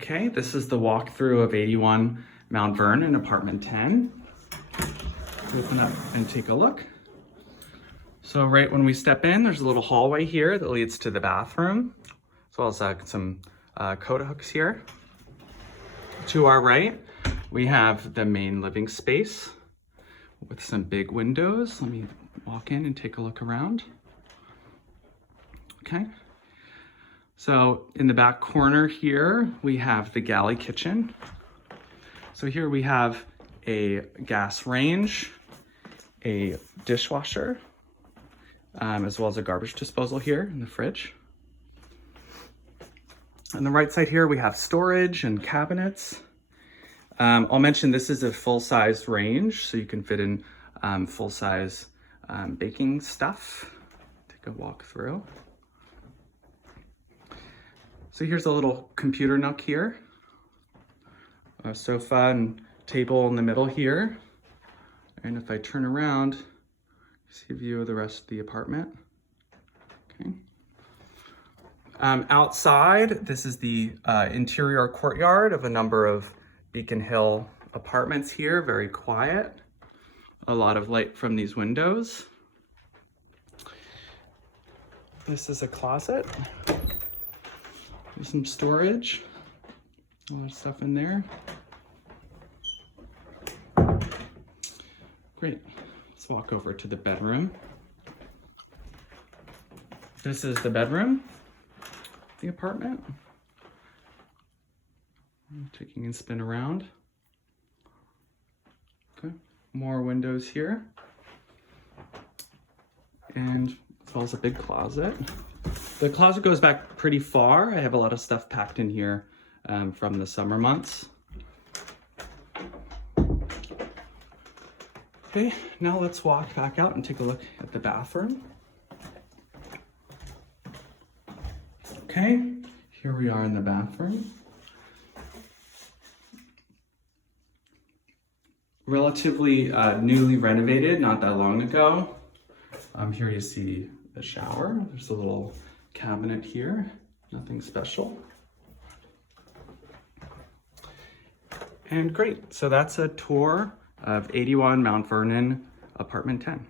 Okay, this is the walkthrough of 81 Mount Vernon, apartment 10. Open up and take a look. So right when we step in, there's a little hallway here that leads to the bathroom, as well as some coat hooks here. To our right, we have the main living space with some big windows. Let me walk in and take a look around. Okay. So in the back corner here, we have the galley kitchen. So here we have a gas range, a dishwasher, as well as a garbage disposal here in the fridge. On the right side here, we have storage and cabinets. I'll mention this is a full-size range, so you can fit in full-size baking stuff. Take a walk through. So here's a little computer nook here. A sofa and table in the middle here. And if I turn around, you see a view of the rest of the apartment. Okay. Outside, this is the interior courtyard of a number of Beacon Hill apartments here, very quiet. A lot of light from these windows. This is a closet. There's some storage, a lot of stuff in there. Great, let's walk over to the bedroom. This is the bedroom, the apartment. Taking a spin around. Okay, more windows here. And as well as a big closet. The closet goes back pretty far. I have a lot of stuff packed in here from the summer months. Okay, now let's walk back out and take a look at the bathroom. Okay, here we are in the bathroom. Relatively newly renovated, not that long ago. Here you see the shower. There's a little cabinet here, nothing special. And great, so that's a tour of 81 Mount Vernon, apartment 10.